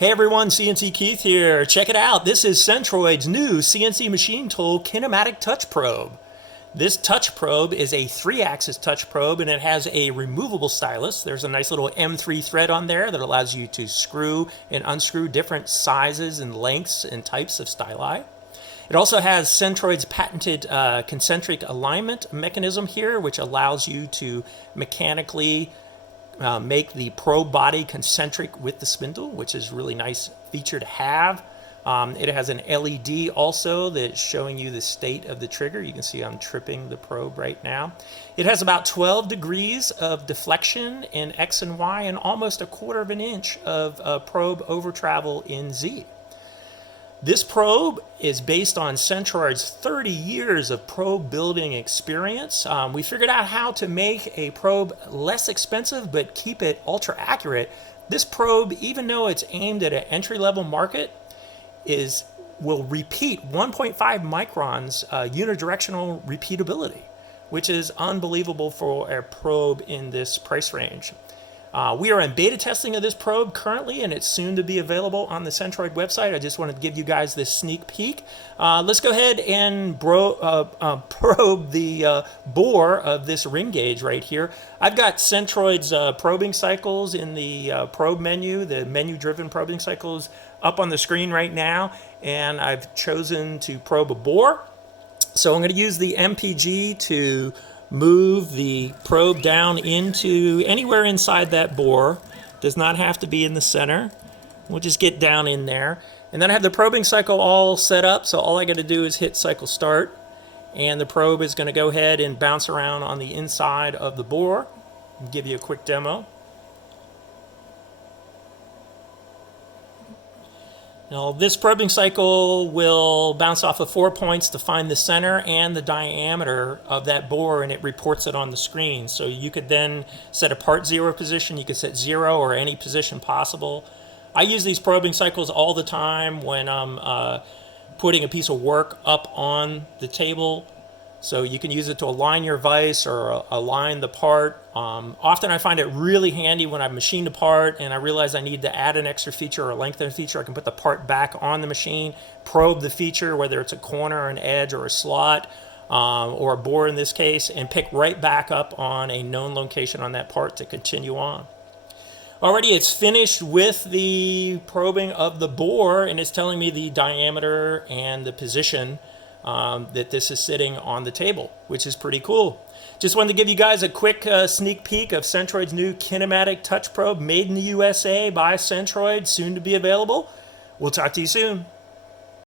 Hey everyone, CNC Keith here. Check it out. This is Centroid's new CNC machine tool, Kinematic Touch Probe. This touch probe is a 3-axis touch probe and it has a removable stylus. There's a nice little M3 thread on there that allows you to screw and unscrew different sizes and lengths and types of styli. It also has Centroid's patented concentric alignment mechanism here, which allows you to mechanically make the probe body concentric with the spindle, which is a really nice feature to have. It has an LED also that's showing you the state of the trigger. You can see I'm tripping the probe right now. It has about 12 degrees of deflection in X and Y and almost 1/4 of an inch of probe over travel in Z. This probe is based on Centroid's 30 years of probe building experience. We figured out how to make a probe less expensive but keep it ultra accurate. This probe, even though it's aimed at an entry-level market, will repeat 1.5 microns unidirectional repeatability, which is unbelievable for a probe in this price range. We are in beta testing of this probe currently, and it's soon to be available on the Centroid website. I just wanted to give you guys this sneak peek. Let's go ahead and probe the bore of this ring gauge right here. I've got Centroid's probing cycles in the probe menu, the menu-driven probing cycles up on the screen right now, and I've chosen to probe a bore. So I'm going to use the MPG to move the probe down into anywhere inside that bore. Does not have to be in the center. We'll just get down in there. And then I have the probing cycle all set up, so all I got to do is hit cycle start. And the probe is going to go ahead and bounce around on the inside of the bore. I'll give you a quick demo. Now, this probing cycle will bounce off of 4 points to find the center and the diameter of that bore, and it reports it on the screen. So you could then set a part 0 position, you could set 0 or any position possible. I use these probing cycles all the time when I'm putting a piece of work up on the table. So you can use it to align your vise or align the part. Often I find it really handy when I've machined a part and I realize I need to add an extra feature or lengthen a feature. I can put the part back on the machine, probe the feature, whether it's a corner, an edge, or a slot, or a bore in this case, and pick right back up on a known location on that part to continue on. Already it's finished with the probing of the bore, and it's telling me the diameter and the position that this is sitting on the table, which is pretty cool. Just wanted to give you guys a quick sneak peek of Centroid's new Kinematic Touch Probe, made in the USA by Centroid, soon to be available. We'll talk to you soon.